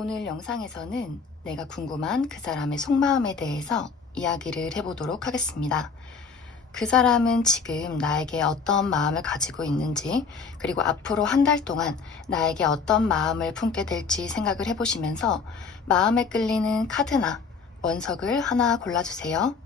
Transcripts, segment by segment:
오늘 영상에서는 내가 궁금한 그 사람의 속마음에 대해서 이야기를 해보도록 하겠습니다. 그 사람은 지금 나에게 어떤 마음을 가지고 있는지, 그리고 앞으로 한 달 동안 나에게 어떤 마음을 품게 될지 생각을 해보시면서 마음에 끌리는 카드나 원석을 하나 골라주세요.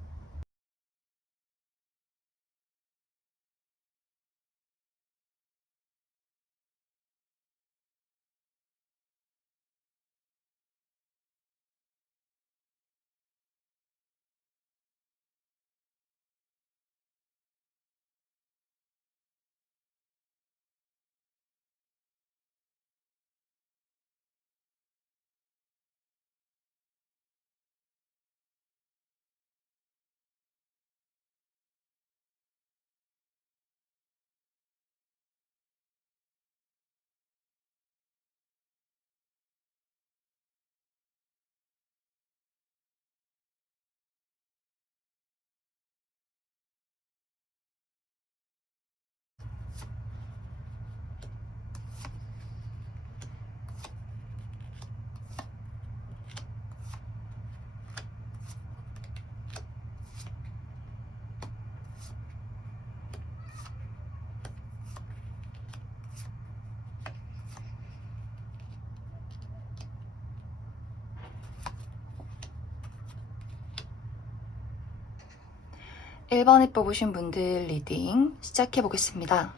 (1번에) 뽑으신 분들 리딩 시작해 보겠습니다.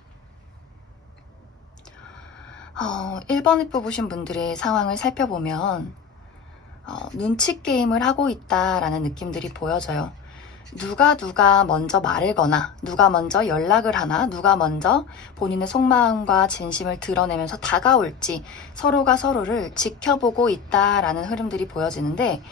1번에 뽑으신 분들의 상황을 살펴보면 눈치 게임을 하고 있다라는 느낌들이 보여져요. 누가 먼저 말을 거나, 누가 먼저 연락을 하나, 누가 먼저 본인의 속마음과 진심을 드러내면서 다가올지 서로가 서로를 지켜보고 있다라는 흐름들이 보여지는데,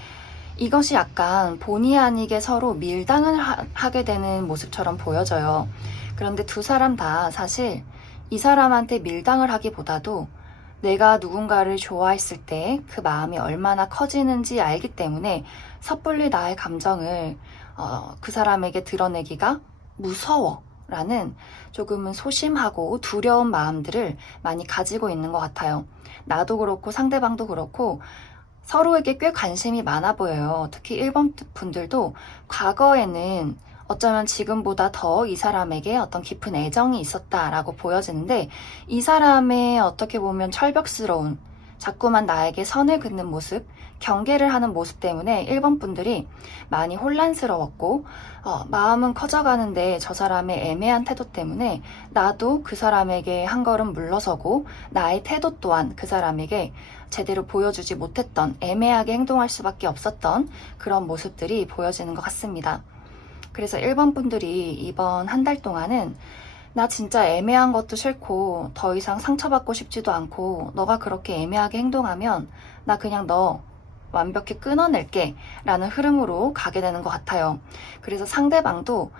이것이 약간 본의 아니게 서로 밀당을 하게 되는 모습처럼 보여져요. 그런데 두 사람 다 사실 이 사람한테 밀당을 하기보다도 내가 누군가를 좋아했을 때 그 마음이 얼마나 커지는지 알기 때문에 섣불리 나의 감정을 그 사람에게 드러내기가 무서워 라는 조금은 소심하고 두려운 마음들을 많이 가지고 있는 것 같아요. 나도 그렇고 상대방도 그렇고 서로에게 꽤 관심이 많아 보여요. 특히 1번 분들도 과거에는 어쩌면 지금보다 더 이 사람에게 어떤 깊은 애정이 있었다라고 보여지는데, 이 사람의 어떻게 보면 철벽스러운, 자꾸만 나에게 선을 긋는 모습, 경계를 하는 모습 때문에 1번 분들이 많이 혼란스러웠고, 마음은 커져가는데 저 사람의 애매한 태도 때문에 나도 그 사람에게 한 걸음 물러서고 나의 태도 또한 그 사람에게 제대로 보여주지 못했던, 애매하게 행동할 수밖에 없었던 그런 모습들이 보여지는 것 같습니다. 그래서 1번 분들이 이번 한 달 동안은 나 진짜 애매한 것도 싫고 더 이상 상처받고 싶지도 않고, 너가 그렇게 애매하게 행동하면 나 그냥 너 완벽히 끊어낼게 라는 흐름으로 가게 되는 것 같아요. 그래서 상대방도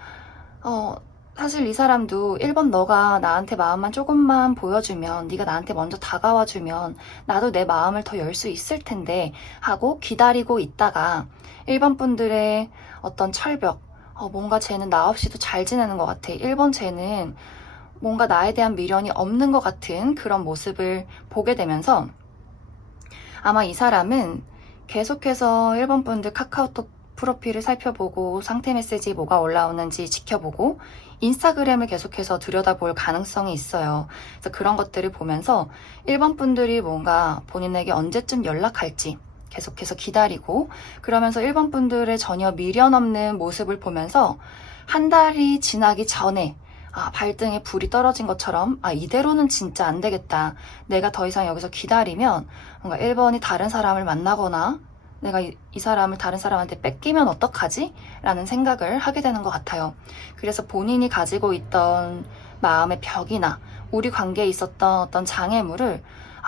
사실 이 사람도 1번 너가 나한테 마음만 조금만 보여주면, 네가 나한테 먼저 다가와주면 나도 내 마음을 더 열 수 있을 텐데 하고 기다리고 있다가 1번 분들의 어떤 철벽, 뭔가 쟤는 나 없이도 잘 지내는 것 같아, 1번 쟤는 뭔가 나에 대한 미련이 없는 것 같은 그런 모습을 보게 되면서 아마 이 사람은 계속해서 1번 분들 카카오톡 프로필을 살펴보고 상태 메시지 뭐가 올라오는지 지켜보고 인스타그램을 계속해서 들여다볼 가능성이 있어요. 그래서 그런 것들을 보면서 1번 분들이 뭔가 본인에게 언제쯤 연락할지 계속해서 기다리고, 그러면서 1번 분들의 전혀 미련 없는 모습을 보면서 한 달이 지나기 전에 발등에 불이 떨어진 것처럼 이대로는 진짜 안 되겠다, 내가 더 이상 여기서 기다리면 뭔가 1번이 다른 사람을 만나거나 내가 이 사람을 다른 사람한테 뺏기면 어떡하지? 라는 생각을 하게 되는 것 같아요. 그래서 본인이 가지고 있던 마음의 벽이나 우리 관계에 있었던 어떤 장애물을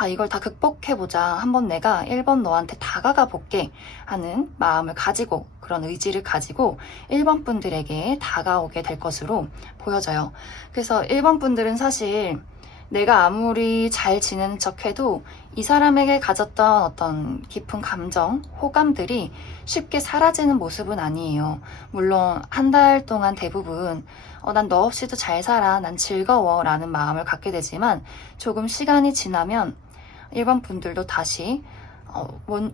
이걸 다 극복해보자, 한번 내가 1번 너한테 다가가 볼게 하는 마음을 가지고, 그런 의지를 가지고 1번 분들에게 다가오게 될 것으로 보여져요. 그래서 1번 분들은 사실 내가 아무리 잘 지내는 척 해도 이 사람에게 가졌던 어떤 깊은 감정, 호감들이 쉽게 사라지는 모습은 아니에요. 물론 한 달 동안 대부분 난 너 없이도 잘 살아, 난 즐거워 라는 마음을 갖게 되지만, 조금 시간이 지나면 1번 분들도 다시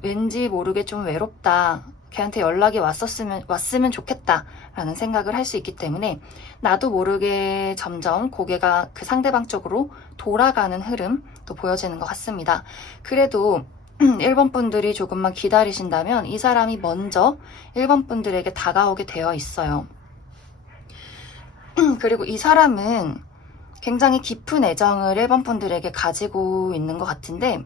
왠지 모르게 좀 외롭다. 걔한테 연락이 왔으면 좋겠다. 라는 생각을 할 수 있기 때문에 나도 모르게 점점 고개가 그 상대방 쪽으로 돌아가는 흐름도 보여지는 것 같습니다. 그래도 1번 분들이 조금만 기다리신다면 이 사람이 먼저 1번 분들에게 다가오게 되어 있어요. 그리고 이 사람은 굉장히 깊은 애정을 1번 분들에게 가지고 있는 것 같은데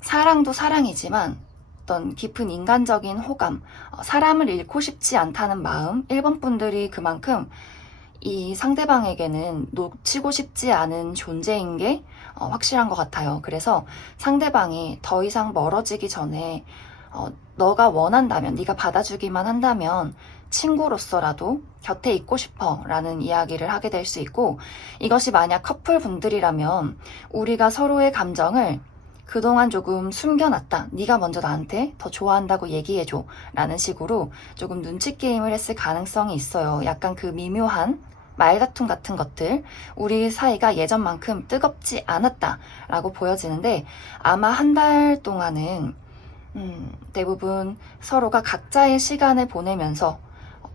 사랑도 사랑이지만 어떤 깊은 인간적인 호감, 사람을 잃고 싶지 않다는 마음, 1번 분들이 그만큼 이 상대방에게는 놓치고 싶지 않은 존재인 게 확실한 것 같아요. 그래서 상대방이 더 이상 멀어지기 전에 너가 원한다면, 네가 받아주기만 한다면 친구로서라도 곁에 있고 싶어 라는 이야기를 하게 될 수 있고, 이것이 만약 커플분들이라면 우리가 서로의 감정을 그동안 조금 숨겨놨다. 네가 먼저 나한테 더 좋아한다고 얘기해줘 라는 식으로 조금 눈치 게임을 했을 가능성이 있어요. 약간 그 미묘한 말다툼 같은 것들, 우리 사이가 예전만큼 뜨겁지 않았다 라고 보여지는데 아마 한 달 동안은 대부분 서로가 각자의 시간을 보내면서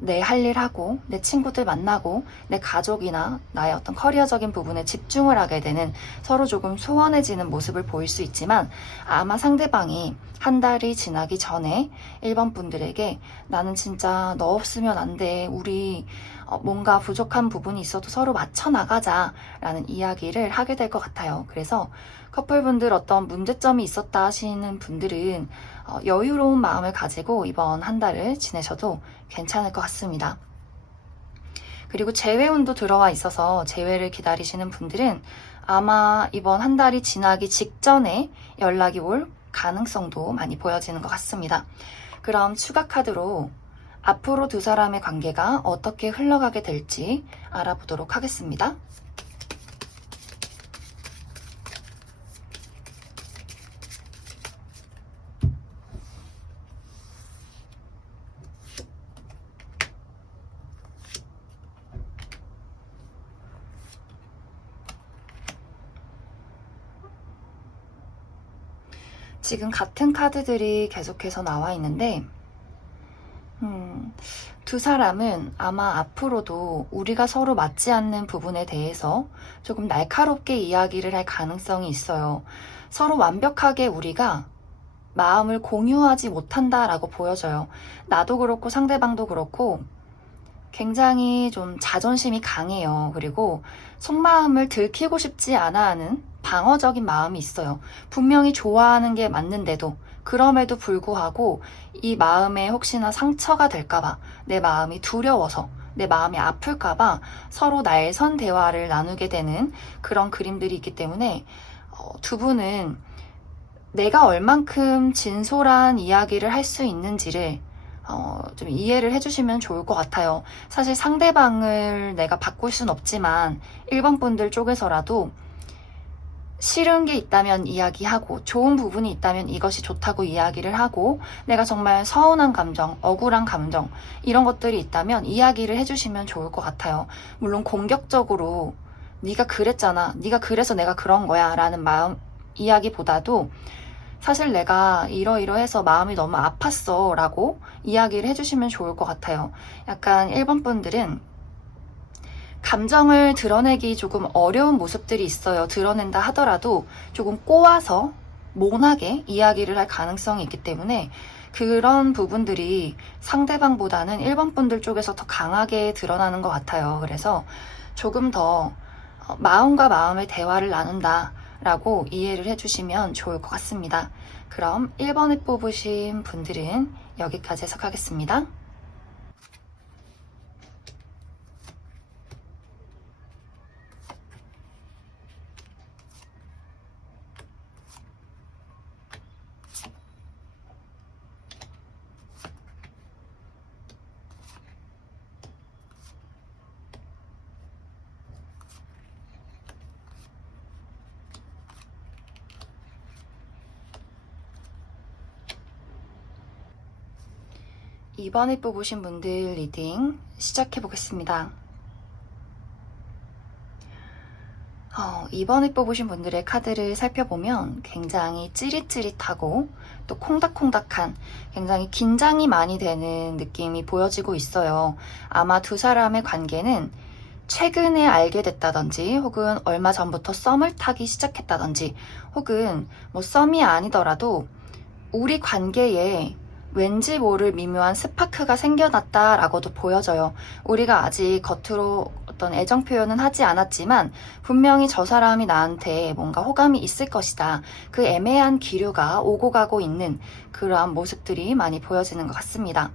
내 할 일 하고 내 친구들 만나고 내 가족이나 나의 어떤 커리어적인 부분에 집중을 하게 되는, 서로 조금 소원해지는 모습을 보일 수 있지만 아마 상대방이 한 달이 지나기 전에 1번 분들에게 나는 진짜 너 없으면 안 돼. 우리 뭔가 부족한 부분이 있어도 서로 맞춰 나가자 라는 이야기를 하게 될 것 같아요. 그래서 커플분들 어떤 문제점이 있었다 하시는 분들은 여유로운 마음을 가지고 이번 한 달을 지내셔도 괜찮을 것 같습니다. 그리고 재회운도 들어와 있어서 재회를 기다리시는 분들은 아마 이번 한 달이 지나기 직전에 연락이 올 가능성도 많이 보여지는 것 같습니다. 그럼 추가 카드로 앞으로 두 사람의 관계가 어떻게 흘러가게 될지 알아보도록 하겠습니다. 지금 같은 카드들이 계속해서 나와 있는데 두 사람은 아마 앞으로도 우리가 서로 맞지 않는 부분에 대해서 조금 날카롭게 이야기를 할 가능성이 있어요. 서로 완벽하게 우리가 마음을 공유하지 못한다라고 보여져요. 나도 그렇고 상대방도 그렇고 굉장히 좀 자존심이 강해요. 그리고 속마음을 들키고 싶지 않아 하는 방어적인 마음이 있어요. 분명히 좋아하는 게 맞는데도, 그럼에도 불구하고 이 마음에 혹시나 상처가 될까봐, 내 마음이 두려워서, 내 마음이 아플까봐 서로 날선 대화를 나누게 되는 그런 그림들이 있기 때문에 두 분은 내가 얼만큼 진솔한 이야기를 할 수 있는지를 좀 이해를 해주시면 좋을 것 같아요. 사실 상대방을 내가 바꿀 순 없지만 1번 분들 쪽에서라도 싫은 게 있다면 이야기하고 좋은 부분이 있다면 이것이 좋다고 이야기를 하고, 내가 정말 서운한 감정, 억울한 감정 이런 것들이 있다면 이야기를 해주시면 좋을 것 같아요. 물론 공격적으로 네가 그랬잖아, 네가 그래서 내가 그런 거야 라는 마음 이야기보다도 사실 내가 이러이러해서 마음이 너무 아팠어 라고 이야기를 해주시면 좋을 것 같아요. 약간 1번 분들은 감정을 드러내기 조금 어려운 모습들이 있어요. 드러낸다 하더라도 조금 꼬아서 모나게 이야기를 할 가능성이 있기 때문에 그런 부분들이 상대방보다는 1번 분들 쪽에서 더 강하게 드러나는 것 같아요. 그래서 조금 더 마음과 마음의 대화를 나눈다 라고 이해를 해주시면 좋을 것 같습니다. 그럼 1번을 뽑으신 분들은 여기까지 해석하겠습니다. 2번을 뽑으신 분들 리딩 시작해 보겠습니다. 이번에 뽑으신 분들의 카드를 살펴보면 굉장히 찌릿찌릿하고 또 콩닥콩닥한 굉장히 긴장이 많이 되는 느낌이 보여지고 있어요. 아마 두 사람의 관계는 최근에 알게 됐다든지 혹은 얼마 전부터 썸을 타기 시작했다든지 혹은 뭐 썸이 아니더라도 우리 관계에 왠지 모를 미묘한 스파크가 생겨났다라고도 보여져요. 우리가 아직 겉으로 어떤 애정 표현은 하지 않았지만 분명히 저 사람이 나한테 뭔가 호감이 있을 것이다. 그 애매한 기류가 오고 가고 있는 그러한 모습들이 많이 보여지는 것 같습니다.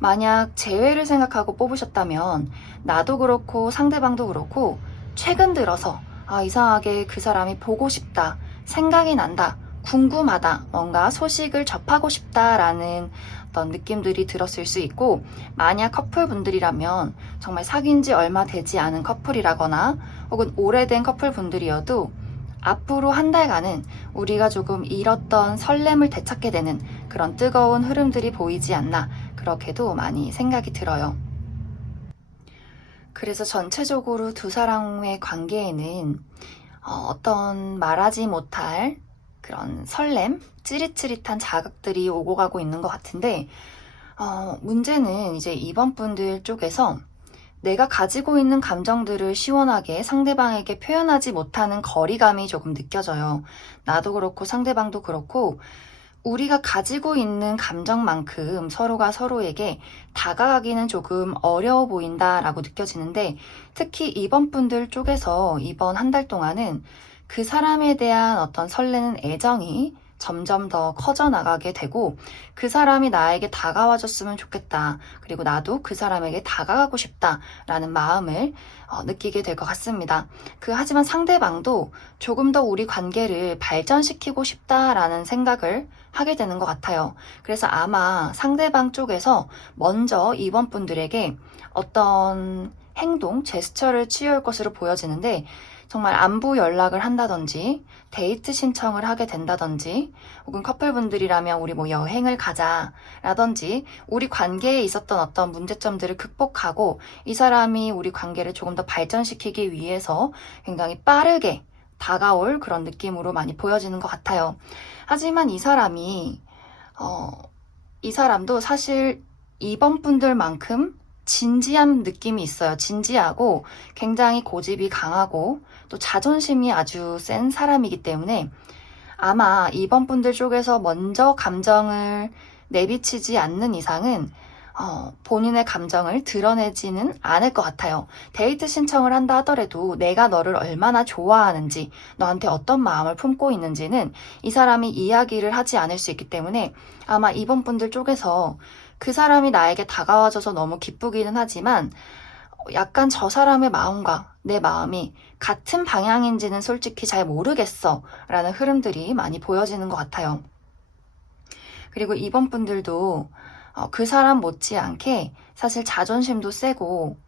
만약 재회를 생각하고 뽑으셨다면 나도 그렇고 상대방도 그렇고 최근 들어서 이상하게 그 사람이 보고 싶다, 생각이 난다, 궁금하다, 뭔가 소식을 접하고 싶다라는 어떤 느낌들이 들었을 수 있고, 만약 커플분들이라면 정말 사귄 지 얼마 되지 않은 커플이라거나 혹은 오래된 커플분들이어도 앞으로 한 달간은 우리가 조금 잃었던 설렘을 되찾게 되는 그런 뜨거운 흐름들이 보이지 않나, 그렇게도 많이 생각이 들어요. 그래서 전체적으로 두 사람의 관계에는 어떤 말하지 못할 그런 설렘, 찌릿찌릿한 자극들이 오고 가고 있는 것 같은데, 문제는 이제 이번 분들 쪽에서 내가 가지고 있는 감정들을 시원하게 상대방에게 표현하지 못하는 거리감이 조금 느껴져요. 나도 그렇고 상대방도 그렇고 우리가 가지고 있는 감정만큼 서로가 서로에게 다가가기는 조금 어려워 보인다라고 느껴지는데, 특히 이번 분들 쪽에서 이번 한 달 동안은 그 사람에 대한 어떤 설레는 애정이 점점 더 커져 나가게 되고, 그 사람이 나에게 다가와 줬으면 좋겠다, 그리고 나도 그 사람에게 다가가고 싶다라는 마음을 느끼게 될 것 같습니다. 하지만 상대방도 조금 더 우리 관계를 발전시키고 싶다라는 생각을 하게 되는 것 같아요. 그래서 아마 상대방 쪽에서 먼저 이번 분들에게 어떤 행동, 제스처를 취할 것으로 보여지는데, 정말 안부 연락을 한다든지 데이트 신청을 하게 된다든지 혹은 커플분들이라면 우리 뭐 여행을 가자라든지 우리 관계에 있었던 어떤 문제점들을 극복하고 이 사람이 우리 관계를 조금 더 발전시키기 위해서 굉장히 빠르게 다가올 그런 느낌으로 많이 보여지는 것 같아요. 하지만 이 사람도 사실 이번 분들만큼 진지한 느낌이 있어요. 진지하고 굉장히 고집이 강하고 또 자존심이 아주 센 사람이기 때문에 아마 이번 분들 쪽에서 먼저 감정을 내비치지 않는 이상은 본인의 감정을 드러내지는 않을 것 같아요. 데이트 신청을 한다 하더라도 내가 너를 얼마나 좋아하는지, 너한테 어떤 마음을 품고 있는지는 이 사람이 이야기를 하지 않을 수 있기 때문에 아마 이번 분들 쪽에서 그 사람이 나에게 다가와줘서 너무 기쁘기는 하지만 약간 저 사람의 마음과 내 마음이 같은 방향인지는 솔직히 잘 모르겠어 라는 흐름들이 많이 보여지는 것 같아요. 그리고 이번 분들도 그 사람 못지않게 사실 자존심도 세고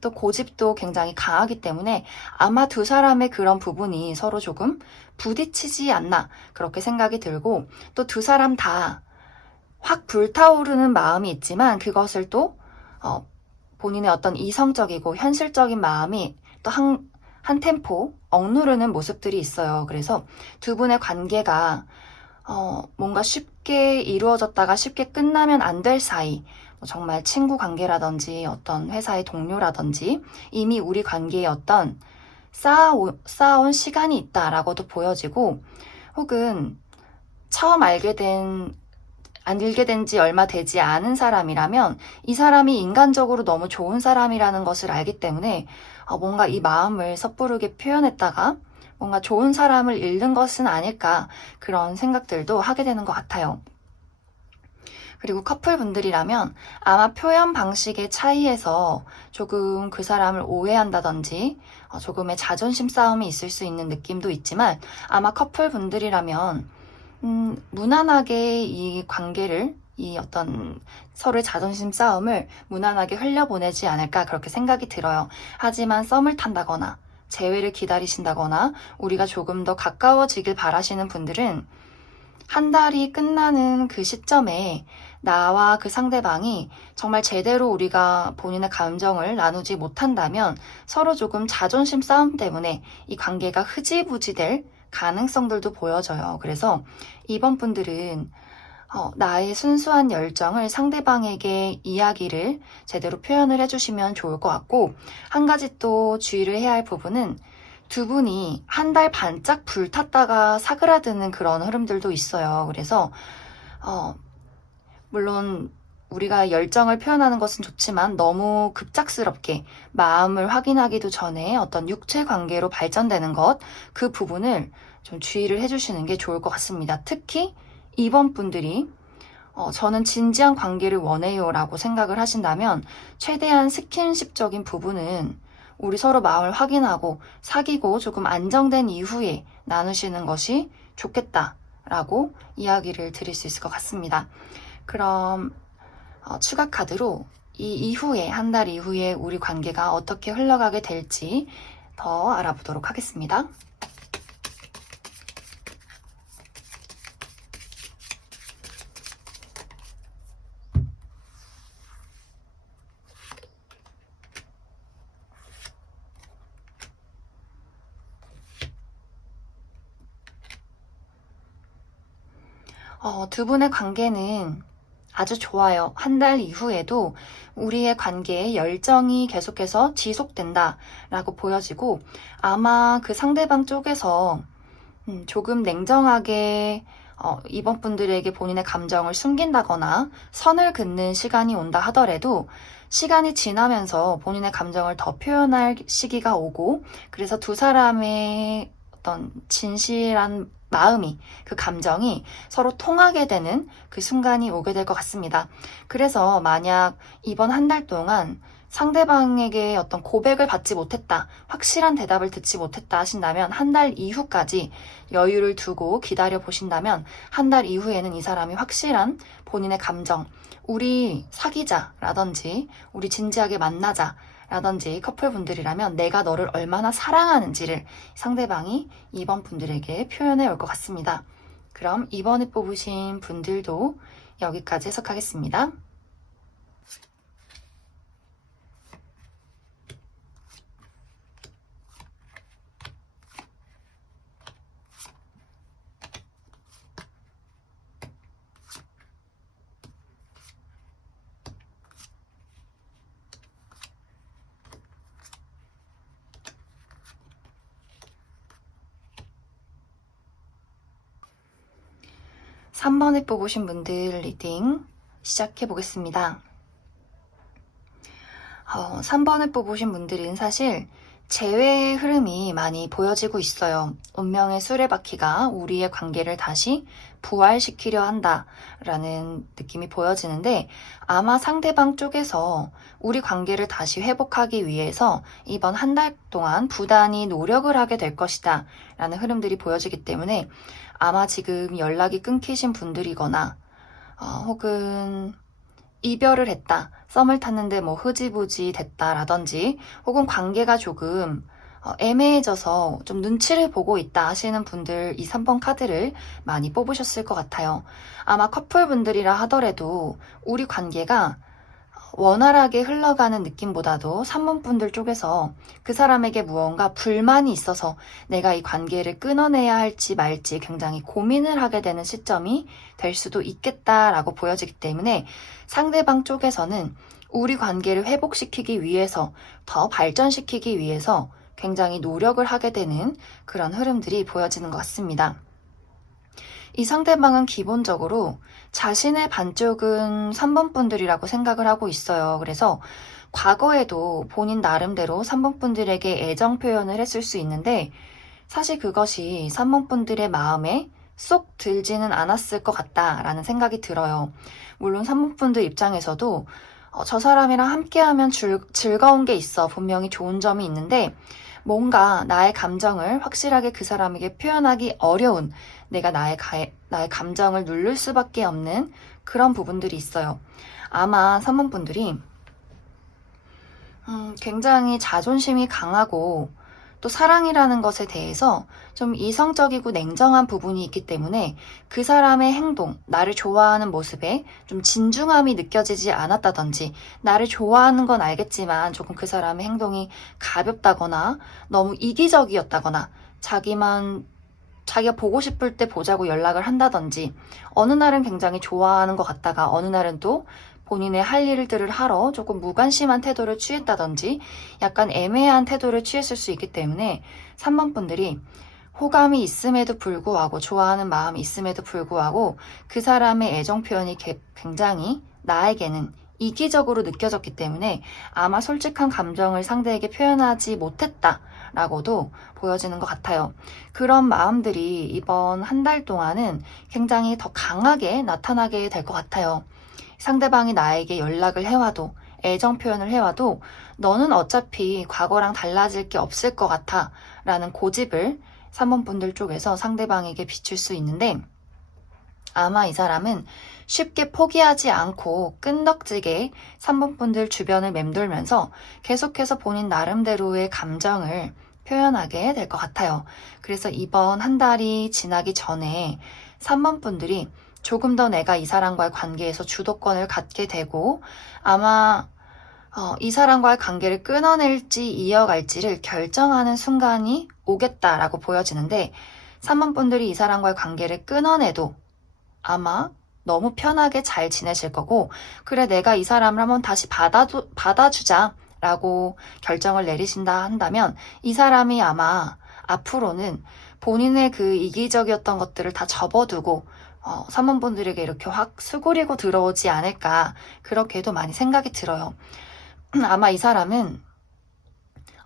또 고집도 굉장히 강하기 때문에 아마 두 사람의 그런 부분이 서로 조금 부딪히지 않나 그렇게 생각이 들고, 또 두 사람 다 확 불타오르는 마음이 있지만 그것을 또 본인의 어떤 이성적이고 현실적인 마음이 또 한 템포 억누르는 모습들이 있어요. 그래서 두 분의 관계가 뭔가 쉽게 이루어졌다가 쉽게 끝나면 안 될 사이, 정말 친구 관계라든지 어떤 회사의 동료라든지 이미 우리 관계에 어떤 쌓아온 시간이 있다라고도 보여지고, 혹은 처음 알게 된 지 얼마 되지 않은 사람이라면 이 사람이 인간적으로 너무 좋은 사람이라는 것을 알기 때문에 뭔가 이 마음을 섣부르게 표현했다가 뭔가 좋은 사람을 잃는 것은 아닐까, 그런 생각들도 하게 되는 것 같아요. 그리고 커플분들이라면 아마 표현 방식의 차이에서 조금 그 사람을 오해한다든지 조금의 자존심 싸움이 있을 수 있는 느낌도 있지만, 아마 커플분들이라면 무난하게 이 관계를, 이 어떤 서로의 자존심 싸움을 무난하게 흘려보내지 않을까 그렇게 생각이 들어요. 하지만 썸을 탄다거나 재회를 기다리신다거나 우리가 조금 더 가까워지길 바라시는 분들은 한 달이 끝나는 그 시점에 나와 그 상대방이 정말 제대로 우리가 본인의 감정을 나누지 못한다면 서로 조금 자존심 싸움 때문에 이 관계가 흐지부지 될 가능성들도 보여져요. 그래서 이번 분들은 나의 순수한 열정을 상대방에게 이야기를 제대로 표현을 해주시면 좋을 것 같고, 한 가지 또 주의를 해야 할 부분은 두 분이 한 달 반짝 불탔다가 사그라드는 그런 흐름들도 있어요. 그래서 물론 우리가 열정을 표현하는 것은 좋지만 너무 급작스럽게 마음을 확인하기도 전에 어떤 육체 관계로 발전되는 것, 그 부분을 좀 주의를 해주시는 게 좋을 것 같습니다. 특히 이번 분들이 저는 진지한 관계를 원해요 라고 생각을 하신다면 최대한 스킨십적인 부분은 우리 서로 마음을 확인하고 사귀고 조금 안정된 이후에 나누시는 것이 좋겠다라고 이야기를 드릴 수 있을 것 같습니다. 그럼 추가 카드로 이 이후에, 한 달 이후에 우리 관계가 어떻게 흘러가게 될지 더 알아보도록 하겠습니다. 두 분의 관계는 아주 좋아요. 한 달 이후에도 우리의 관계에 열정이 계속해서 지속된다라고 보여지고, 아마 그 상대방 쪽에서 조금 냉정하게 이번 분들에게 본인의 감정을 숨긴다거나 선을 긋는 시간이 온다 하더라도 시간이 지나면서 본인의 감정을 더 표현할 시기가 오고, 그래서 두 사람의 어떤 진실한 마음이, 그 감정이 서로 통하게 되는 그 순간이 오게 될 것 같습니다. 그래서 만약 이번 한 달 동안 상대방에게 어떤 고백을 받지 못했다, 확실한 대답을 듣지 못했다 하신다면 한 달 이후까지 여유를 두고 기다려 보신다면 한 달 이후에는 이 사람이 확실한 본인의 감정, 우리 사귀자라든지 우리 진지하게 만나자 라든지 커플분들이라면 내가 너를 얼마나 사랑하는지를 상대방이 이번 분들에게 표현해 올 것 같습니다. 그럼 이번에 뽑으신 분들도 여기까지 해석하겠습니다. 3번에 뽑으신 분들 리딩 시작해 보겠습니다. 3번을 뽑으신 분들은 사실 재회의 흐름이 많이 보여지고 있어요. 운명의 수레바퀴가 우리의 관계를 다시 부활시키려 한다라는 느낌이 보여지는데, 아마 상대방 쪽에서 우리 관계를 다시 회복하기 위해서 이번 한 달 동안 부단히 노력을 하게 될 것이다 라는 흐름들이 보여지기 때문에 아마 지금 연락이 끊기신 분들이거나 혹은 이별을 했다, 썸을 탔는데 뭐 흐지부지 됐다라든지, 혹은 관계가 조금 애매해져서 좀 눈치를 보고 있다 하시는 분들, 이 3번 카드를 많이 뽑으셨을 것 같아요. 아마 커플분들이라 하더라도 우리 관계가 원활하게 흘러가는 느낌보다도 3번 분들 쪽에서 그 사람에게 무언가 불만이 있어서 내가 이 관계를 끊어내야 할지 말지 굉장히 고민을 하게 되는 시점이 될 수도 있겠다라고 보여지기 때문에 상대방 쪽에서는 우리 관계를 회복시키기 위해서, 더 발전시키기 위해서 굉장히 노력을 하게 되는 그런 흐름들이 보여지는 것 같습니다. 이 상대방은 기본적으로 자신의 반쪽은 3번 분들이라고 생각을 하고 있어요. 그래서 과거에도 본인 나름대로 3번 분들에게 애정 표현을 했을 수 있는데, 사실 그것이 3번 분들의 마음에 쏙 들지는 않았을 것 같다라는 생각이 들어요. 물론 3번 분들 입장에서도 저 사람이랑 함께하면 즐거운 게 있어, 분명히 좋은 점이 있는데 뭔가 나의 감정을 확실하게 그 사람에게 표현하기 어려운, 내가 나의 감정을 누를 수밖에 없는 그런 부분들이 있어요. 아마 3번 분들이 굉장히 자존심이 강하고 또 사랑이라는 것에 대해서 좀 이성적이고 냉정한 부분이 있기 때문에 그 사람의 행동, 나를 좋아하는 모습에 좀 진중함이 느껴지지 않았다든지, 나를 좋아하는 건 알겠지만 조금 그 사람의 행동이 가볍다거나 너무 이기적이었다거나, 자기가 보고 싶을 때 보자고 연락을 한다든지, 어느 날은 굉장히 좋아하는 것 같다가 어느 날은 또 본인의 할 일들을 하러 조금 무관심한 태도를 취했다든지 약간 애매한 태도를 취했을 수 있기 때문에 3번 분들이 호감이 있음에도 불구하고, 좋아하는 마음이 있음에도 불구하고 그 사람의 애정 표현이 굉장히 나에게는 이기적으로 느껴졌기 때문에 아마 솔직한 감정을 상대에게 표현하지 못했다라고도 보여지는 것 같아요. 그런 마음들이 이번 한 달 동안은 굉장히 더 강하게 나타나게 될 것 같아요. 상대방이 나에게 연락을 해와도, 애정 표현을 해와도 너는 어차피 과거랑 달라질 게 없을 것 같아 라는 고집을 3번 분들 쪽에서 상대방에게 비출 수 있는데, 아마 이 사람은 쉽게 포기하지 않고 끈덕지게 3번 분들 주변을 맴돌면서 계속해서 본인 나름대로의 감정을 표현하게 될 것 같아요. 그래서 이번 한 달이 지나기 전에 3번 분들이 조금 더 내가 이 사람과의 관계에서 주도권을 갖게 되고, 아마 이 사람과의 관계를 끊어낼지 이어갈지를 결정하는 순간이 오겠다라고 보여지는데, 3번 분들이 이 사람과의 관계를 끊어내도 아마 너무 편하게 잘 지내실 거고, 그래 내가 이 사람을 한번 다시 받아주자 라고 결정을 내리신다 한다면, 이 사람이 아마 앞으로는 본인의 그 이기적이었던 것들을 다 접어두고 3번 분들에게 이렇게 확 수그리고 들어오지 않을까, 그렇게도 많이 생각이 들어요. 아마 이 사람은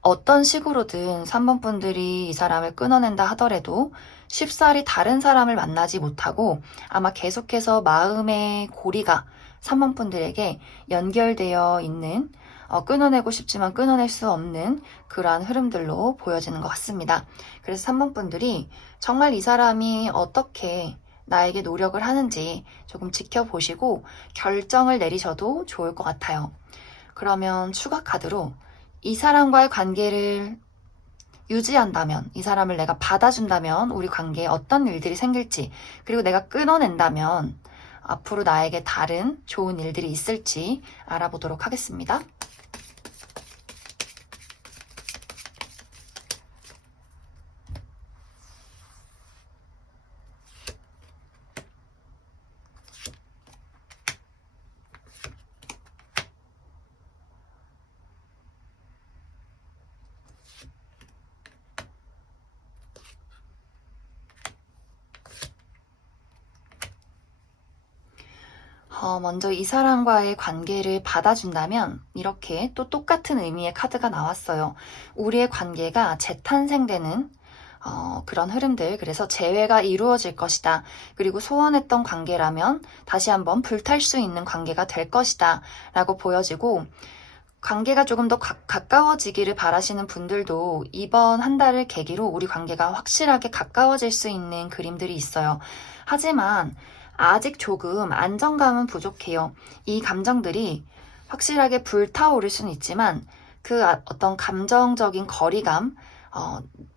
어떤 식으로든 3번 분들이 이 사람을 끊어낸다 하더라도 쉽사리 다른 사람을 만나지 못하고 아마 계속해서 마음의 고리가 3번 분들에게 연결되어 있는, 끊어내고 싶지만 끊어낼 수 없는 그러한 흐름들로 보여지는 것 같습니다. 그래서 3번 분들이 정말 이 사람이 어떻게 나에게 노력을 하는지 조금 지켜보시고 결정을 내리셔도 좋을 것 같아요. 그러면 추가 카드로 이 사람과의 관계를 유지한다면, 이 사람을 내가 받아준다면 우리 관계에 어떤 일들이 생길지, 그리고 내가 끊어낸다면 앞으로 나에게 다른 좋은 일들이 있을지 알아보도록 하겠습니다. 먼저 이 사람과의 관계를 받아준다면 이렇게 또 똑같은 의미의 카드가 나왔어요. 우리의 관계가 재탄생되는 그런 흐름들, 그래서 재회가 이루어질 것이다. 그리고 소원했던 관계라면 다시 한번 불탈 수 있는 관계가 될 것이다 라고 보여지고, 관계가 조금 더 가까워지기를 바라시는 분들도 이번 한 달을 계기로 우리 관계가 확실하게 가까워질 수 있는 그림들이 있어요. 하지만 아직 조금 안정감은 부족해요. 이 감정들이 확실하게 불타오를 수는 있지만 그 어떤 감정적인 거리감,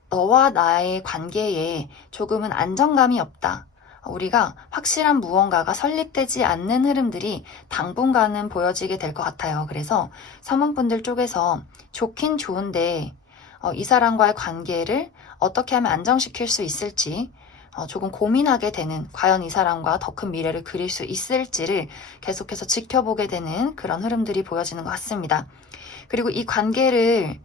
너와 나의 관계에 조금은 안정감이 없다. 우리가 확실한 무언가가 설립되지 않는 흐름들이 당분간은 보여지게 될 것 같아요. 그래서 3번 분들 쪽에서 좋긴 좋은데 이 사람과의 관계를 어떻게 하면 안정시킬 수 있을지 조금 고민하게 되는, 과연 이 사람과 더 큰 미래를 그릴 수 있을지를 계속해서 지켜보게 되는 그런 흐름들이 보여지는 것 같습니다. 그리고 이 관계를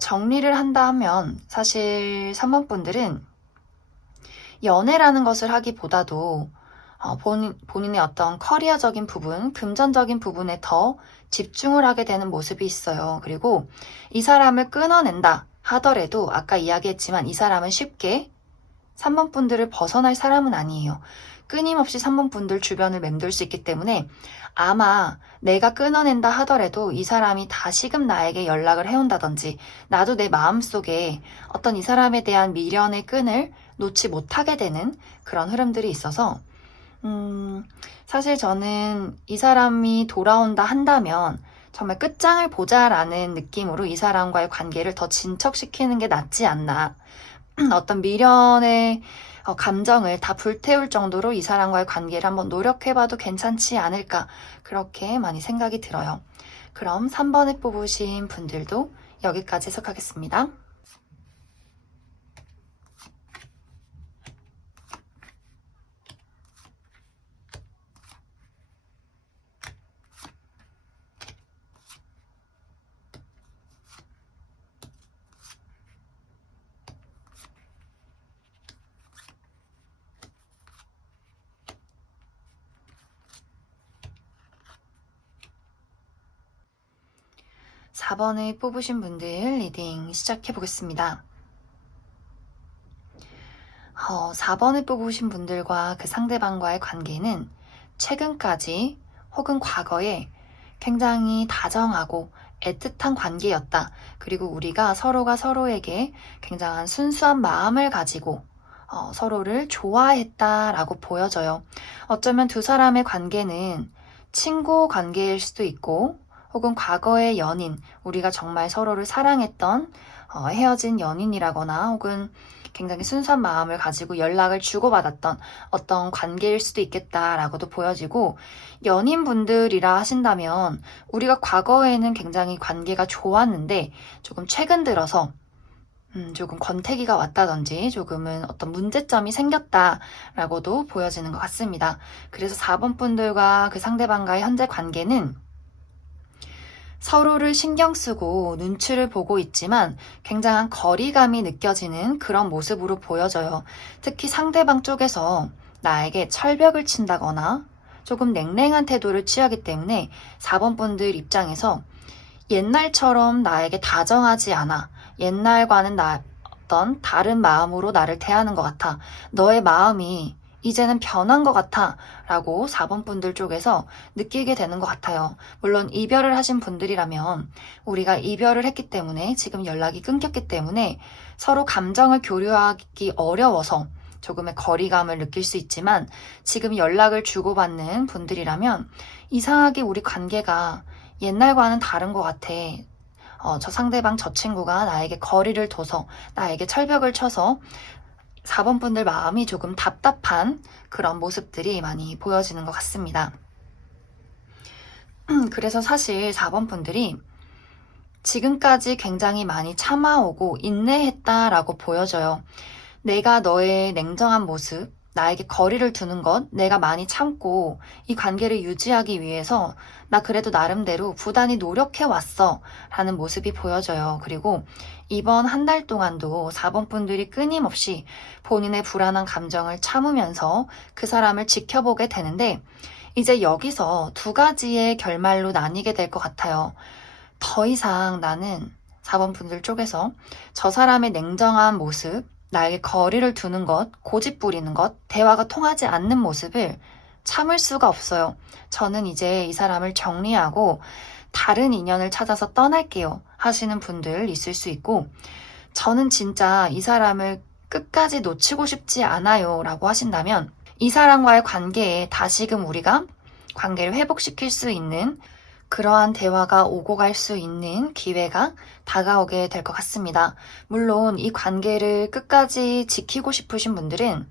정리를 한다 하면 사실 3번 분들은 연애라는 것을 하기보다도 본인의 어떤 커리어적인 부분, 금전적인 부분에 더 집중을 하게 되는 모습이 있어요. 그리고 이 사람을 끊어낸다 하더라도 아까 이야기했지만 이 사람은 쉽게 3번 분들을 벗어날 사람은 아니에요. 끊임없이 3번 분들 주변을 맴돌 수 있기 때문에 아마 내가 끊어낸다 하더라도 이 사람이 다시금 나에게 연락을 해온다든지, 나도 내 마음속에 어떤 이 사람에 대한 미련의 끈을 놓지 못하게 되는 그런 흐름들이 있어서 사실 저는 이 사람이 돌아온다 한다면 정말 끝장을 보자라는 느낌으로 이 사람과의 관계를 더 진척시키는 게 낫지 않나. 어떤 미련의 감정을 다 불태울 정도로 이 사람과의 관계를 한번 노력해봐도 괜찮지 않을까. 그렇게 많이 생각이 들어요. 그럼 3번을 뽑으신 분들도 여기까지 해석하겠습니다. 4번을 뽑으신 분들 리딩 시작해 보겠습니다. 4번을 뽑으신 분들과 그 상대방과의 관계는 최근까지 혹은 과거에 굉장히 다정하고 애틋한 관계였다. 그리고 우리가 서로가 서로에게 굉장한 순수한 마음을 가지고 서로를 좋아했다라고 보여져요. 어쩌면 두 사람의 관계는 친구 관계일 수도 있고 혹은 과거의 연인, 우리가 정말 서로를 사랑했던 헤어진 연인이라거나 혹은 굉장히 순수한 마음을 가지고 연락을 주고받았던 어떤 관계일 수도 있겠다라고도 보여지고, 연인분들이라 하신다면 우리가 과거에는 굉장히 관계가 좋았는데 조금 최근 들어서 조금 권태기가 왔다든지 조금은 어떤 문제점이 생겼다라고도 보여지는 것 같습니다. 그래서 4번 분들과 그 상대방과의 현재 관계는 서로를 신경 쓰고 눈치를 보고 있지만 굉장한 거리감이 느껴지는 그런 모습으로 보여져요. 특히 상대방 쪽에서 나에게 철벽을 친다거나 조금 냉랭한 태도를 취하기 때문에 4번 분들 입장에서 옛날처럼 나에게 다정하지 않아. 옛날과는 어떤 다른 마음으로 나를 대하는 것 같아. 너의 마음이 이제는 변한 것 같아 라고 4번 분들 쪽에서 느끼게 되는 것 같아요. 물론 이별을 하신 분들이라면 우리가 이별을 했기 때문에 지금 연락이 끊겼기 때문에 서로 감정을 교류하기 어려워서 조금의 거리감을 느낄 수 있지만, 지금 연락을 주고받는 분들이라면 이상하게 우리 관계가 옛날과는 다른 것 같아. 저 상대방 저 친구가 나에게 거리를 둬서 나에게 철벽을 쳐서 4번 분들 마음이 조금 답답한 그런 모습들이 많이 보여지는 것 같습니다. 그래서 사실 4번 분들이 지금까지 굉장히 많이 참아오고 인내했다라고 보여져요. 내가 너의 냉정한 모습, 나에게 거리를 두는 것, 내가 많이 참고 이 관계를 유지하기 위해서 나 그래도 나름대로 부단히 노력해왔어 라는 모습이 보여져요. 그리고 이번 한 달 동안도 4번 분들이 끊임없이 본인의 불안한 감정을 참으면서 그 사람을 지켜보게 되는데, 이제 여기서 두 가지의 결말로 나뉘게 될 것 같아요. 더 이상 나는 4번 분들 쪽에서 저 사람의 냉정한 모습, 나에게 거리를 두는 것, 고집 부리는 것, 대화가 통하지 않는 모습을 참을 수가 없어요. 저는 이제 이 사람을 정리하고 다른 인연을 찾아서 떠날게요 하시는 분들 있을 수 있고, 저는 진짜 이 사람을 끝까지 놓치고 싶지 않아요 라고 하신다면 이 사람과의 관계에 다시금 우리가 관계를 회복시킬 수 있는 그러한 대화가 오고 갈 수 있는 기회가 다가오게 될 것 같습니다. 물론 이 관계를 끝까지 지키고 싶으신 분들은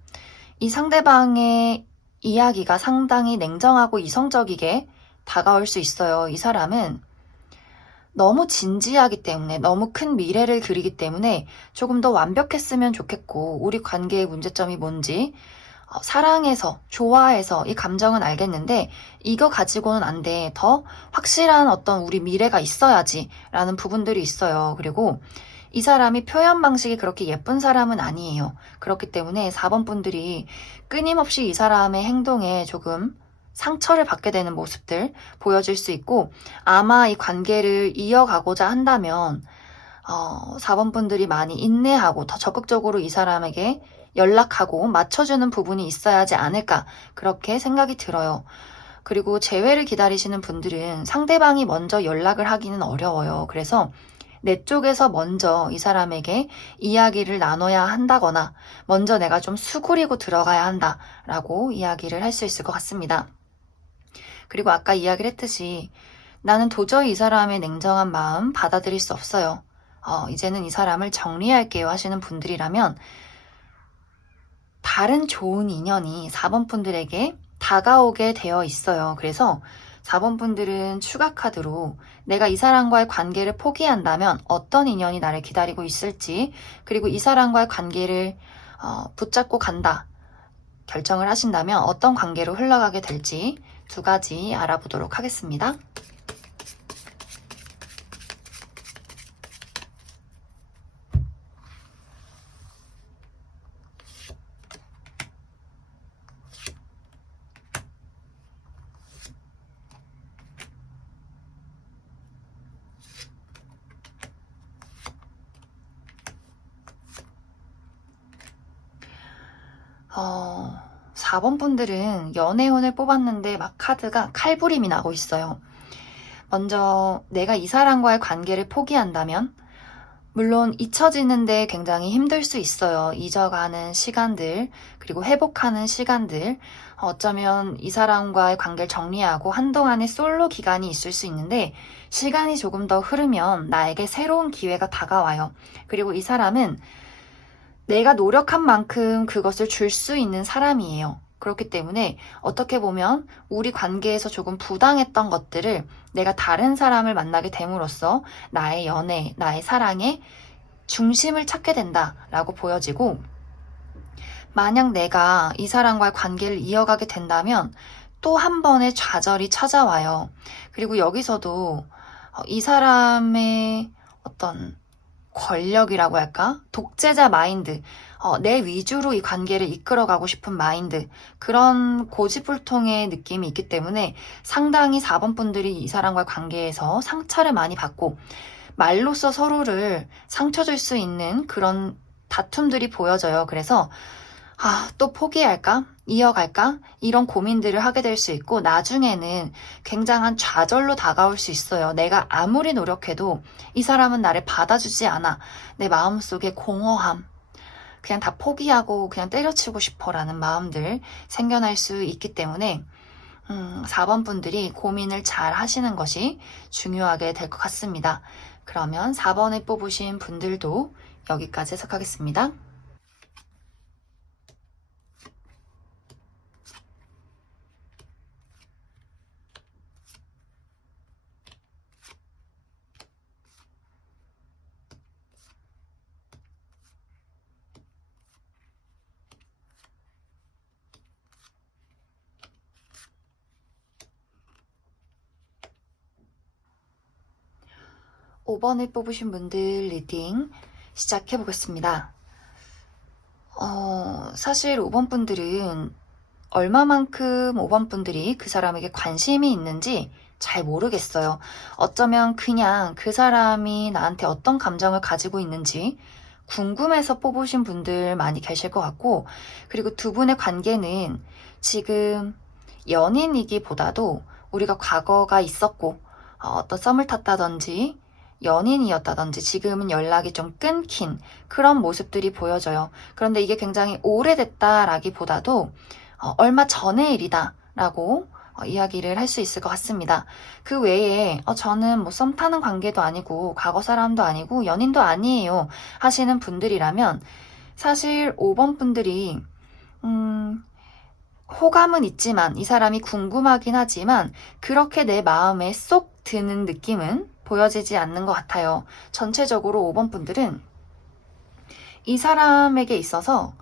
이 상대방의 이야기가 상당히 냉정하고 이성적이게 다가올 수 있어요. 이 사람은 너무 진지하기 때문에, 너무 큰 미래를 그리기 때문에 조금 더 완벽했으면 좋겠고, 우리 관계의 문제점이 뭔지 사랑해서, 좋아해서 이 감정은 알겠는데 이거 가지고는 안 돼. 더 확실한 어떤 우리 미래가 있어야지 라는 부분들이 있어요. 그리고 이 사람이 표현 방식이 그렇게 예쁜 사람은 아니에요. 그렇기 때문에 4번 분들이 끊임없이 이 사람의 행동에 조금 상처를 받게 되는 모습들 보여질 수 있고, 아마 이 관계를 이어가고자 한다면 4번 분들이 많이 인내하고 더 적극적으로 이 사람에게 연락하고 맞춰주는 부분이 있어야 하지 않을까, 그렇게 생각이 들어요. 그리고 재회를 기다리시는 분들은 상대방이 먼저 연락을 하기는 어려워요. 그래서 내 쪽에서 먼저 이 사람에게 이야기를 나눠야 한다거나 먼저 내가 좀 수그리고 들어가야 한다라고 이야기를 할 수 있을 것 같습니다. 그리고 아까 이야기를 했듯이 나는 도저히 이 사람의 냉정한 마음 받아들일 수 없어요. 이제는 이 사람을 정리할게요 하시는 분들이라면 다른 좋은 인연이 4번 분들에게 다가오게 되어 있어요. 그래서 4번 분들은 추가 카드로 내가 이 사람과의 관계를 포기한다면 어떤 인연이 나를 기다리고 있을지, 그리고 이 사람과의 관계를 붙잡고 간다 결정을 하신다면 어떤 관계로 흘러가게 될지 두 가지 알아보도록 하겠습니다. 어, 4번 분들은 연애운을 뽑았는데 막 카드가 칼부림이 나고 있어요. 먼저 내가 이 사람과의 관계를 포기한다면 물론 잊혀지는데 굉장히 힘들 수 있어요. 잊어가는 시간들, 그리고 회복하는 시간들, 어쩌면 이 사람과의 관계를 정리하고 한동안의 솔로 기간이 있을 수 있는데 시간이 조금 더 흐르면 나에게 새로운 기회가 다가와요. 그리고 이 사람은 내가 노력한 만큼 그것을 줄 수 있는 사람이에요. 그렇기 때문에 어떻게 보면 우리 관계에서 조금 부당했던 것들을 내가 다른 사람을 만나게 됨으로써 나의 연애, 나의 사랑의 중심을 찾게 된다라고 보여지고, 만약 내가 이 사람과의 관계를 이어가게 된다면 또 한 번의 좌절이 찾아와요. 그리고 여기서도 이 사람의 어떤 권력이라고 할까? 독재자 마인드, 내 위주로 이 관계를 이끌어가고 싶은 마인드, 그런 고집불통의 느낌이 있기 때문에 상당히 4번 분들이 이 사람과의 관계에서 상처를 많이 받고 말로써 서로를 상처 줄 수 있는 그런 다툼들이 보여져요. 그래서 또 포기할까? 이어갈까? 이런 고민들을 하게 될 수 있고 나중에는 굉장한 좌절로 다가올 수 있어요. 내가 아무리 노력해도 이 사람은 나를 받아주지 않아. 내 마음속에 공허함, 그냥 다 포기하고 그냥 때려치고 싶어라는 마음들 생겨날 수 있기 때문에 4번 분들이 고민을 잘 하시는 것이 중요하게 될 것 같습니다. 그러면 4번을 뽑으신 분들도 여기까지 해석하겠습니다. 5번을 뽑으신 분들 리딩 시작해 보겠습니다. 사실 5번 분들은 얼마만큼 5번 분들이 그 사람에게 관심이 있는지 잘 모르겠어요. 어쩌면 그냥 그 사람이 나한테 어떤 감정을 가지고 있는지 궁금해서 뽑으신 분들 많이 계실 것 같고, 그리고 두 분의 관계는 지금 연인이기보다도 우리가 과거가 있었고 어떤 썸을 탔다든지 연인이었다든지 지금은 연락이 좀 끊긴 그런 모습들이 보여져요. 그런데 이게 굉장히 오래됐다라기보다도 얼마 전의 일이다 라고 이야기를 할 수 있을 것 같습니다. 그 외에 저는 뭐 썸 타는 관계도 아니고 과거 사람도 아니고 연인도 아니에요 하시는 분들이라면 사실 5번 분들이 호감은 있지만 이 사람이 궁금하긴 하지만 그렇게 내 마음에 쏙 드는 느낌은 보여지지 않는 것 같아요. 전체적으로 5번 분들은 이 사람에게 있어서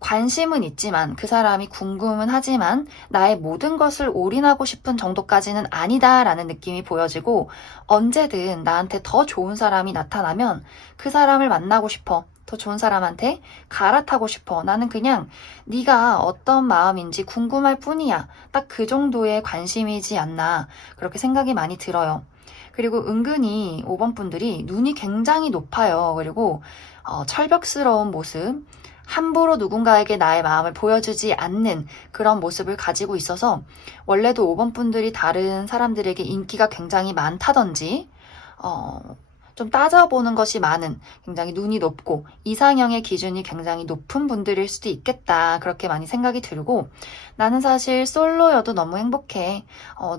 관심은 있지만 그 사람이 궁금은 하지만 나의 모든 것을 올인하고 싶은 정도까지는 아니다라는 느낌이 보여지고, 언제든 나한테 더 좋은 사람이 나타나면 그 사람을 만나고 싶어. 더 좋은 사람한테 갈아타고 싶어. 나는 그냥 네가 어떤 마음인지 궁금할 뿐이야. 딱 그 정도의 관심이지 않나 그렇게 생각이 많이 들어요. 그리고 은근히 5번 분들이 눈이 굉장히 높아요. 그리고 철벽스러운 모습, 함부로 누군가에게 나의 마음을 보여주지 않는 그런 모습을 가지고 있어서 원래도 5번 분들이 다른 사람들에게 인기가 굉장히 많다든지 좀 따져보는 것이 많은, 굉장히 눈이 높고 이상형의 기준이 굉장히 높은 분들일 수도 있겠다, 그렇게 많이 생각이 들고, 나는 사실 솔로여도 너무 행복해.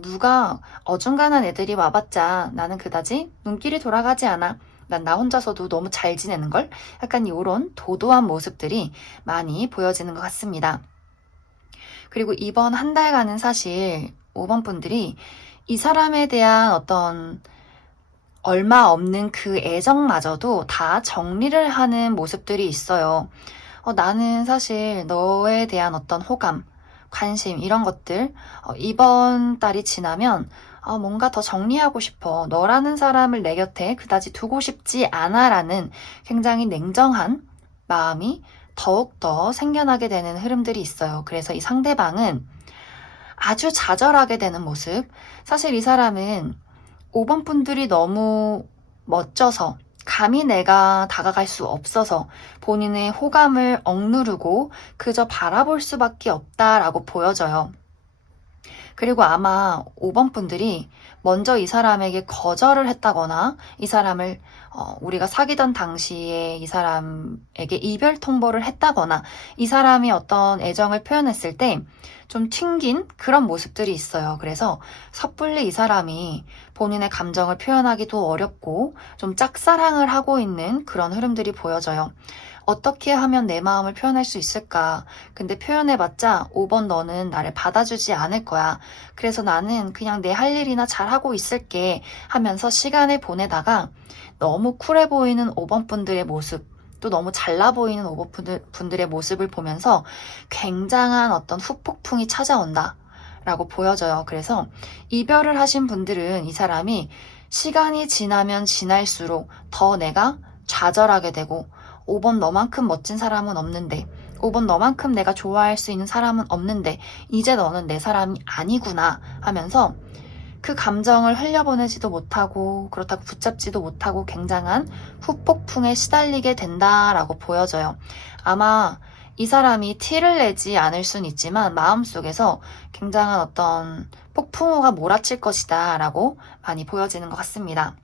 누가 어중간한 애들이 와봤자 나는 그다지 눈길이 돌아가지 않아. 난 나 혼자서도 너무 잘 지내는걸? 약간 이런 도도한 모습들이 많이 보여지는 것 같습니다. 그리고 이번 한 달간은 사실 5번 분들이 이 사람에 대한 어떤 얼마 없는 그 애정마저도 다 정리를 하는 모습들이 있어요. 나는 사실 너에 대한 어떤 호감, 관심, 이런 것들, 이번 달이 지나면 뭔가 더 정리하고 싶어. 너라는 사람을 내 곁에 그다지 두고 싶지 않아. 라는 굉장히 냉정한 마음이 더욱더 생겨나게 되는 흐름들이 있어요. 그래서 이 상대방은 아주 좌절하게 되는 모습. 사실 이 사람은 5번 분들이 너무 멋져서, 감히 내가 다가갈 수 없어서 본인의 호감을 억누르고 그저 바라볼 수밖에 없다라고 보여져요. 그리고 아마 5번 분들이 먼저 이 사람에게 거절을 했다거나, 이 사람을 우리가 사귀던 당시에 이 사람에게 이별 통보를 했다거나, 이 사람이 어떤 애정을 표현했을 때 좀 튕긴 그런 모습들이 있어요. 그래서 섣불리 이 사람이 본인의 감정을 표현하기도 어렵고 좀 짝사랑을 하고 있는 그런 흐름들이 보여져요. 어떻게 하면 내 마음을 표현할 수 있을까? 근데 표현해봤자 5번 너는 나를 받아주지 않을 거야. 그래서 나는 그냥 내 할 일이나 잘하고 있을게 하면서 시간을 보내다가 너무 쿨해 보이는 5번 분들의 모습, 또 너무 잘나 보이는 5번 분들의 모습을 보면서 굉장한 어떤 후폭풍이 찾아온다 라고 보여져요. 그래서 이별을 하신 분들은 이 사람이 시간이 지나면 지날수록 더 내가 좌절하게 되고, 5번 너만큼 멋진 사람은 없는데, 5번 너만큼 내가 좋아할 수 있는 사람은 없는데 이제 너는 내 사람이 아니구나 하면서 그 감정을 흘려보내지도 못하고, 그렇다고 붙잡지도 못하고 굉장한 후폭풍에 시달리게 된다라고 보여져요. 아마 이 사람이 티를 내지 않을 순 있지만 마음속에서 굉장한 어떤 폭풍우가 몰아칠 것이다 라고 많이 보여지는 것 같습니다.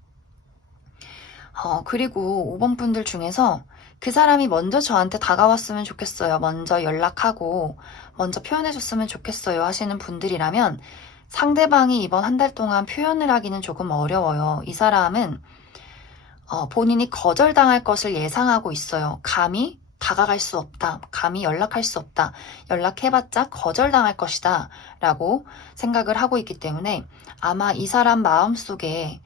그리고 5번 분들 중에서 그 사람이 먼저 저한테 다가왔으면 좋겠어요, 먼저 연락하고 먼저 표현해줬으면 좋겠어요 하시는 분들이라면, 상대방이 이번 한 달 동안 표현을 하기는 조금 어려워요. 이 사람은 본인이 거절당할 것을 예상하고 있어요. 감히 다가갈 수 없다, 감히 연락할 수 없다, 연락해봤자 거절당할 것이다 라고 생각을 하고 있기 때문에 아마 이 사람 마음속에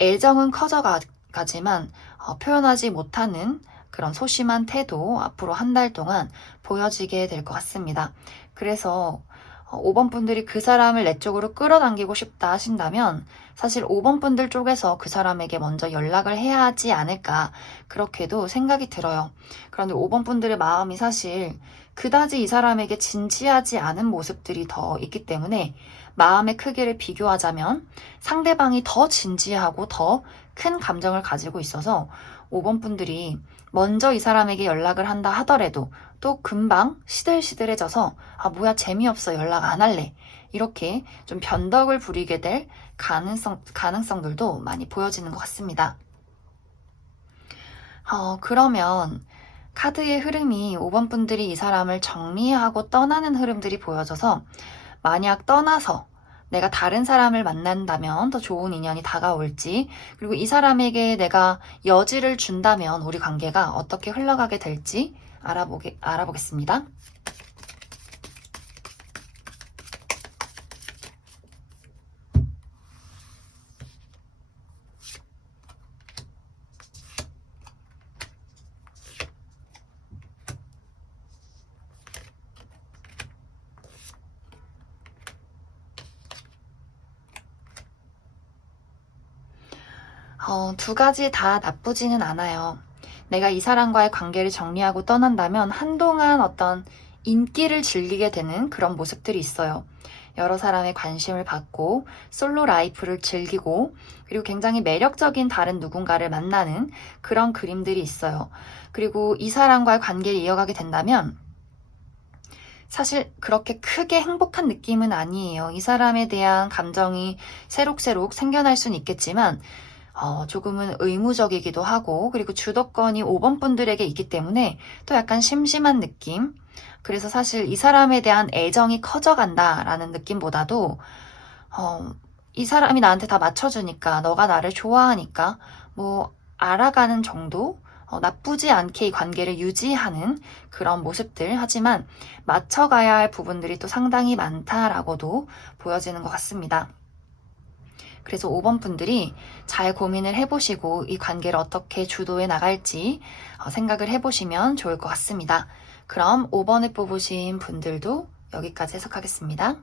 애정은 커져가지만 표현하지 못하는 그런 소심한 태도 앞으로 한 달 동안 보여지게 될 것 같습니다. 그래서 5번 분들이 그 사람을 내 쪽으로 끌어당기고 싶다 하신다면 사실 5번 분들 쪽에서 그 사람에게 먼저 연락을 해야 하지 않을까, 그렇게도 생각이 들어요. 그런데 5번 분들의 마음이 사실 그다지 이 사람에게 진지하지 않은 모습들이 더 있기 때문에 마음의 크기를 비교하자면 상대방이 더 진지하고 더 큰 감정을 가지고 있어서 5번 분들이 먼저 이 사람에게 연락을 한다 하더라도 또 금방 시들시들해져서 뭐야 재미없어 연락 안 할래, 이렇게 좀 변덕을 부리게 될 가능성들도 많이 보여지는 것 같습니다. 그러면 카드의 흐름이 5번 분들이 이 사람을 정리하고 떠나는 흐름들이 보여져서, 만약 떠나서 내가 다른 사람을 만난다면 더 좋은 인연이 다가올지, 그리고 이 사람에게 내가 여지를 준다면 우리 관계가 어떻게 흘러가게 될지 알아보겠습니다. 두 가지 다 나쁘지는 않아요. 내가 이 사람과의 관계를 정리하고 떠난다면 한동안 어떤 인기를 즐기게 되는 그런 모습들이 있어요. 여러 사람의 관심을 받고 솔로 라이프를 즐기고, 그리고 굉장히 매력적인 다른 누군가를 만나는 그런 그림들이 있어요. 그리고 이 사람과의 관계를 이어가게 된다면 사실 그렇게 크게 행복한 느낌은 아니에요. 이 사람에 대한 감정이 새록새록 생겨날 수는 있겠지만 조금은 의무적이기도 하고, 그리고 주도권이 5번 분들에게 있기 때문에 또 약간 심심한 느낌. 그래서 사실 이 사람에 대한 애정이 커져간다라는 느낌보다도, 이 사람이 나한테 다 맞춰주니까, 너가 나를 좋아하니까, 뭐, 알아가는 정도? 나쁘지 않게 이 관계를 유지하는 그런 모습들. 하지만 맞춰가야 할 부분들이 또 상당히 많다라고도 보여지는 것 같습니다. 그래서 5번 분들이 잘 고민을 해보시고 이 관계를 어떻게 주도해 나갈지 생각을 해보시면 좋을 것 같습니다. 그럼 5번을 뽑으신 분들도 여기까지 해석하겠습니다.